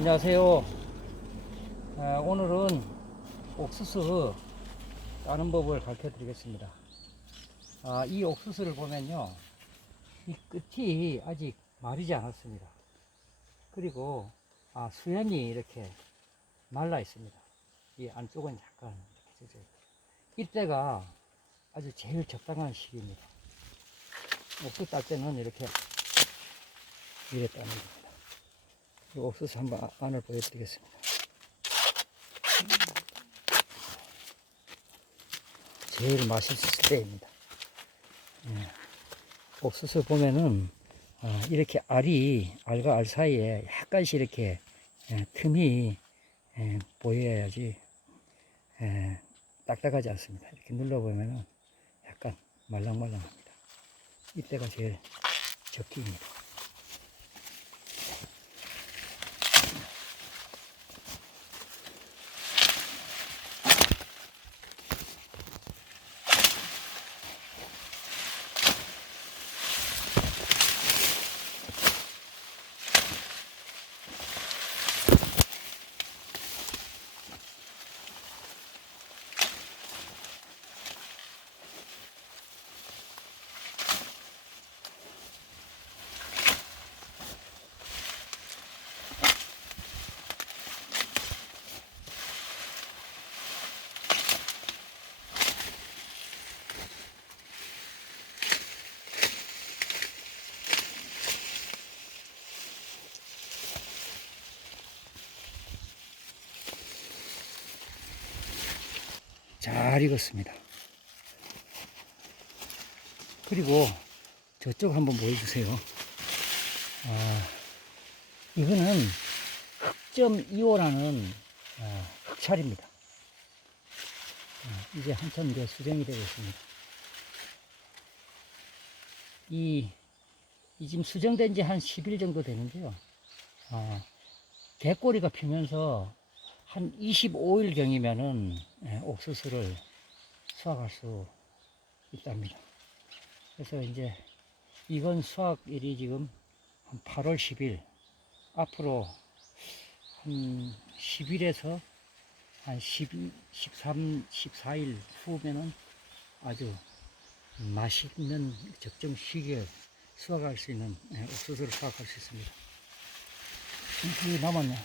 안녕하세요. 아, 오늘은 옥수수 따는 법을 가르쳐 드리겠습니다. 아, 이 옥수수를 보면요. 이 끝이 아직 마르지 않았습니다. 그리고 아, 수연이 이렇게 말라 있습니다. 이 안쪽은 약간. 이때가 아주 제일 적당한 시기입니다. 옥수수 딸 때는 이렇게 따는 겁니다. 이 옥수수 한번 아- 안을 보여드리겠습니다. 제일 맛있을 때입니다. 예. 옥수수 보면은 어, 이렇게 알이 알과 알 사이에 약간씩 이렇게 예, 틈이 예, 보여야지 예, 딱딱하지 않습니다. 이렇게 눌러보면은 약간 말랑말랑합니다. 이때가 제일 적기입니다. 잘 익었습니다. 그리고 저쪽 한번 보여주세요. 아, 이거는 흑점 2호라는 아, 흑찰입니다. 아, 이제 한참 이제 수정이 되고 있습니다. 이, 이 지금 수정된 지 한 10일 정도 되는데요. 아, 개꼬리가 피면서 한 25일 경이면은 예, 옥수수를 수확할 수 있답니다. 그래서 이제 이건 수확일이 지금 한 8월 10일 앞으로 한 10일에서 한 12, 13, 14일 후면은 아주 맛있는 적정 시기에 수확할 수 있는 예, 옥수수를 수확할 수 있습니다. 이 남았네.